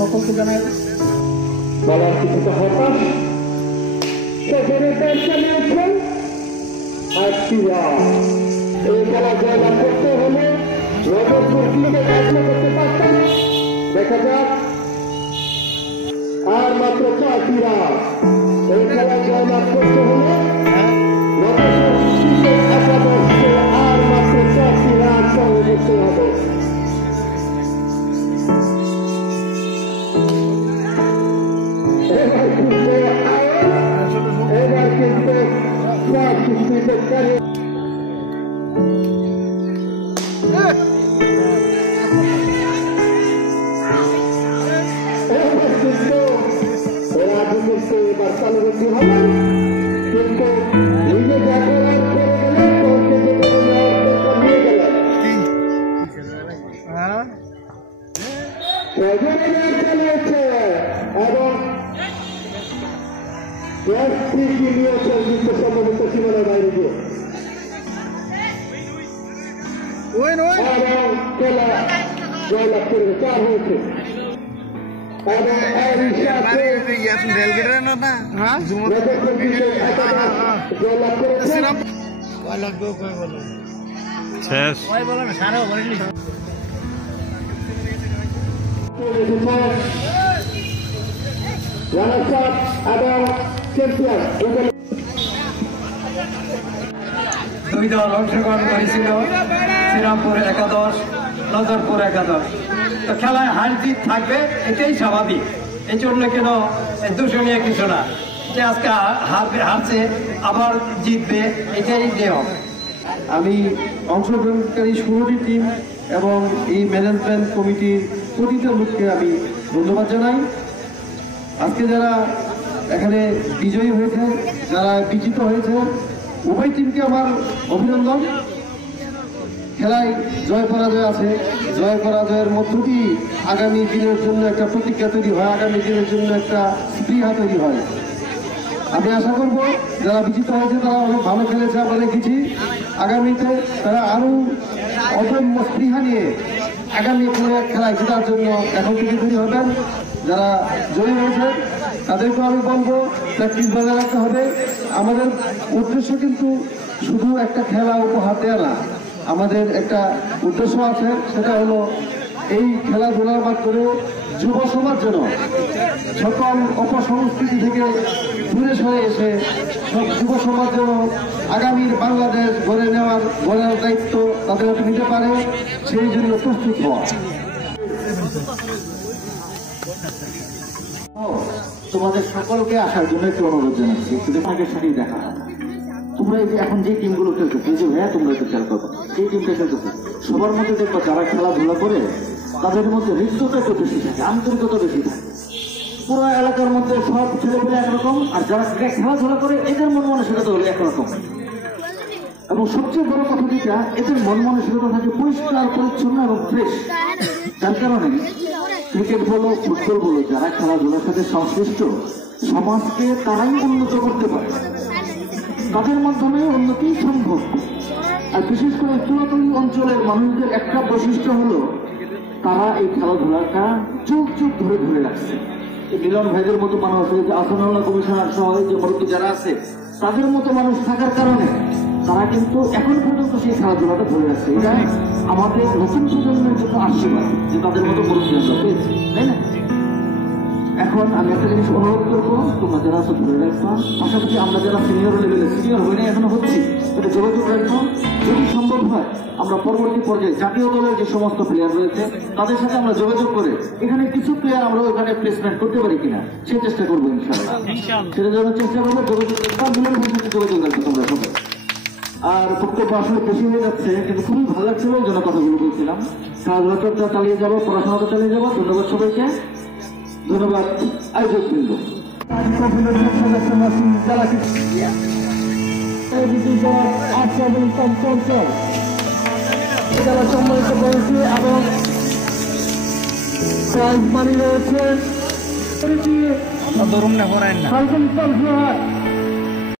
সকলকে জানাই বলার কিছুটা হতাশ সেখানে চালিয়েছেন এই খেলা জয়লাভ করতে হলে রজতপুর ক্লিকে ফেসলা করতে পারতেন। দেখা যাক আর মাত্র 4টি রান। এই খেলা জয়লাভ করতে হলে রজতপুর ক্লিকে একাদশকে আর মাত্র 4টি রান সঙ্গে করতে হবে। এবার কিন্তু এবার চালুবন্দী হবে, কিন্তু নিজে যা করার করে গেলে এবং সম্ভবত সীমানার বাইরে দিয়ে খেলা জয়লাভ করবে 4 হয়েছে। জয়লাভ করেছে এবং চ্যাম্পিয়ন দুই দল অংশগ্রহণ করেছিল, শ্রীরামপুর একাদশ, নজরপুর একাদশ। তো খেলায় হার জিত থাকবে, এটাই স্বাভাবিক। এই জন্য কেন দূষণীয় কিছু না, যে আজকে হারছে আবার জিতবে, এটাই নিয়ম। আমি অংশগ্রহণকারী 16টি টিম এবং এই ম্যানেজমেন্ট কমিটির প্রতিটা লোককে আমি ধন্যবাদ জানাই। আজকে যারা এখানে বিজয়ী হয়েছে, যারা বিজিত হয়েছে, উভয় টিমকে আমার অভিনন্দন। খেলায় জয় পরাজয় আছে, জয় পরাজয়ের মধ্য দিয়ে আগামী দিনের জন্য একটা প্রতিজ্ঞা তৈরি হয়, আগামী দিনের জন্য একটা স্পৃহা তৈরি হয়। আমি আশা করব যারা বিজিত হয়েছে তারা অনেক ভালো খেলেছে, আমরা দেখেছি। আগামীতে তারা আরও অদম্য স্পৃহা নিয়ে আগামী খেলায় জেতার জন্য এখন থেকে তৈরি হবেন। যারা জয়ী হয়েছে তাদেরকেও আমি বলবো প্র্যাকটিস বজায় রাখতে হবে। আমাদের উদ্দেশ্য কিন্তু শুধু একটা খেলা উপহার দেওয়া না, আমাদের একটা উদ্দেশ্য আছে, সেটা হলো এই খেলাধুলার মাধ্যমে যুব সমাজ যেন সকল অপসংস্কৃতি থেকে দূরে সরে এসে সব যুব সমাজ যেন আগামীর বাংলাদেশ গড়ার দায়িত্ব তাদের হাতে নিতে পারে, সেই জন্য প্রস্তুত হওয়া। তোমাদের সকলকে আসার জন্য একটু অনুরোধ জানাচ্ছি, একটু আগের সাথেই দেখা হয়। তোমরা এই যে এখন যে টিমগুলো খেলতেছে, এই যে ভাইয়া তোমরা একটু খেয়াল করো, সেই টিমটা খেলতেছে সবার মধ্যে দেখবো যারা খেলাধুলা করে তাদের মধ্যে হৃদ্যতা একটু বেশি থাকে, আন্তরিকতা বেশি থাকে। পুরো এলাকার মধ্যে সব ছেলেগুলো একরকম, আর যারা খেলাধুলা করে এদের মন মানসিকতা হলো একরকম। এবং সবচেয়ে বড় কথা যেটা, এদের মন মানসিকতা থাকে পরিষ্কার পরিচ্ছন্ন এবং ফ্রেশ। যার কারণে ক্রিকেট বলো, ফুটবল বলো, যারা খেলাধুলার সাথে সংশ্লিষ্ট সমাজকে তারাই উন্নত করতে পারে, তাদের মাধ্যমে উন্নতি সম্ভব। আর বিশেষ করে চূড়াতলী অঞ্চলের মানুষদের একটা বৈশিষ্ট্য হলো তারা এই খেলাধুলাটা যুগ যুগ ধরে ধরে রাখছে। মিলন ভাইদের মতো মানুষ আছে, যে আসানুল্লাহ কমিশনার সহ যে মুরব্বী যারা আছে, তাদের মতো মানুষ থাকার কারণে তারা কিন্তু এখন পর্যন্ত সেই খেলাধুলাটা ধরে রাখছে। এটা আমাদের নতুন প্রজন্মের জন্য আশীর্বাদ যে তাদের মতো মুরব্বী আমরা পেয়েছি, তাই না? এখন আমি একটা জিনিস অনুরোধ করবো, তোমরা যারা আছে ধরে রাখবা, পাশাপাশি আমরা যারা সিনিয়র লেভেলে সিনিয়র হয়ে এখনো হচ্ছি, এটা যোগাযোগ রাখবো। যদি সম্ভব হয় আমরা পরবর্তী পর্যায়ে জাতীয় দলের যে সমস্ত প্লেয়ার রয়েছে তাদের সাথে আমরা যোগাযোগ করে এখানে কিছু প্লেয়ার আমরা ওখানে প্লেসমেন্ট করতে পারি কিনা সেই চেষ্টা করবো ইনশাআল্লাহ। সেটা জন্য চেষ্টা করবো, যোগাযোগ রাখবো তোমরা সবাই। আর বক্তব্য আসলে বেশি হয়ে যাচ্ছে, কিন্তু খুবই ভালো লাগছিল এই জন্য কথাগুলো বলছিলাম। খেলাধুলা চর্চা চালিয়ে যাবো, পড়াশোনাটা চালিয়ে যাবো। ধন্যবাদ সবাইকে, ধন্যবাদ আয়োজক বৃন্দ। সম্মানিত করেছি এবং প্রাইজ মানি রয়েছে।